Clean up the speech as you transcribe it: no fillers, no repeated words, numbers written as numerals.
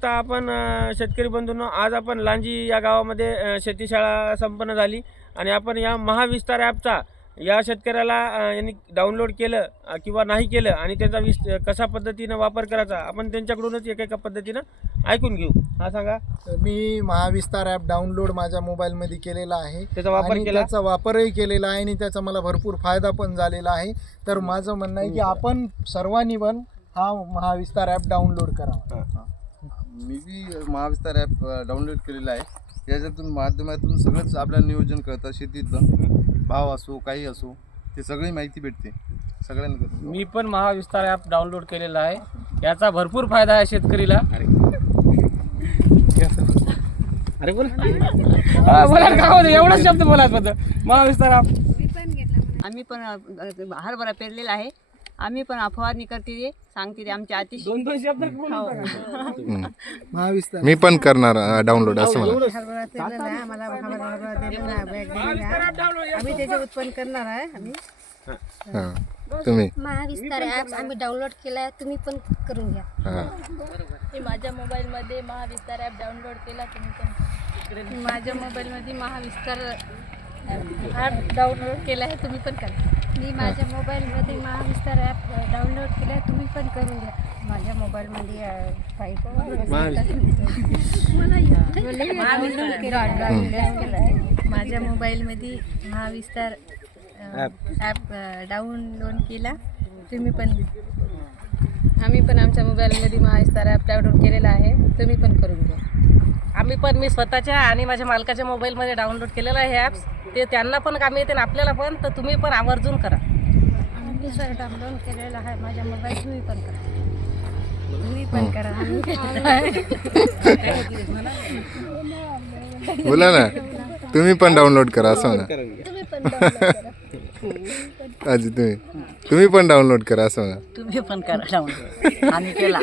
आता आपण शेतकरी बंधूंनो, आज आपण लांजी या गावामध्ये शेती शाळा संपन्न झाली आणि आपण या महाविस्तार ॲपचा या शेतकऱ्याला यांनी डाउनलोड केलं किंवा नाही केलं आणि त्याचा कशा पद्धतीनं वापर करायचा आपण त्यांच्याकडूनच एका पद्धतीनं ऐकून घेऊ. हा सांगा. मी महाविस्तार ॲप डाउनलोड माझ्या मोबाईलमध्ये केलेला आहे, त्याचा वापर आणि केला, त्याचा वापरही केलेला आहे आणि त्याचा मला भरपूर फायदा पण झालेला आहे. तर माझं म्हणणं आहे की आपण सर्वांनी पण हा महाविस्तार ॲप डाउनलोड करावा. मी बी महाविस्तार ॲप डाउनलोड केलेला आहे. याच्यातून माध्यमातून सगळंच आपल्याला नियोजन करतं, शेतीतलं भाव असो काही असो ते सगळी माहिती भेटते सगळ्यांना. मी पण महाविस्तार ॲप डाउनलोड केलेला आहे. याचा भरपूर फायदा आहे शेतकरीला. अरे बोल बोला का एवढाच शब्द बोलायचं होतं. महाविस्तार ॲप आम्ही पण हरभरा पेरलेला आहे. आम्ही पण फवारणी करते ते सांगते ते आमच्या अतिशय दोन शब्द महाविस्तार मी पण करणार डाउनलोड असं मला. हरभरा पेरलेला आहे. आम्हाला हरभरा दिलेला आहे, बॅग दिलेला आहे. आम्ही त्याचे उत्पन्न करणार आहे. आम्ही हां तुम्ही महाविस्तार ॲप आम्ही डाउनलोड केला आहे, तुम्ही पण करून घ्या. हां मी माझ्या मोबाईलमध्ये महाविस्तार ॲप डाउनलोड केला, तुम्ही पण. मी माझ्या मोबाईलमध्ये महाविस्तार ॲप डाउनलोड केला आहे, तुम्ही पण करा. मी माझ्या मोबाईलमध्ये महाविस्तार ॲप डाउनलोड केला आहे, तुम्ही पण करून घ्या. माझ्या मोबाईलमध्ये माझ्या मोबाईलमध्ये महाविस्तार ॲप डाउनलोड केला, तुम्ही पण. आम्ही पण आमच्या मोबाईलमध्ये महाविस्तार ॲप डाउनलोड केलेला आहे, तुम्ही पण करून घ्या. आम्ही पण मी स्वतःच्या आणि माझ्या मालकाच्या मोबाईलमध्ये डाउनलोड केलेलं आहे ॲप्स. ते त्यांना पण कामी येते आणि आपल्याला पण. तर तुम्ही पण आवर्जून करा. आम्ही सर डाउनलोड केलेला आहे माझ्या मोबाईल, तुम्ही पण करा. तुम्ही पण करा. बोला ना, तुम्ही पण डाउनलोड करा असं म्हणा. तुम्ही पण डाउनलोड करा. आजी तुम्ही पण डाउनलोड करा असं म्हणा. तुम्ही पण करा डाउनलोड. आम्ही केला.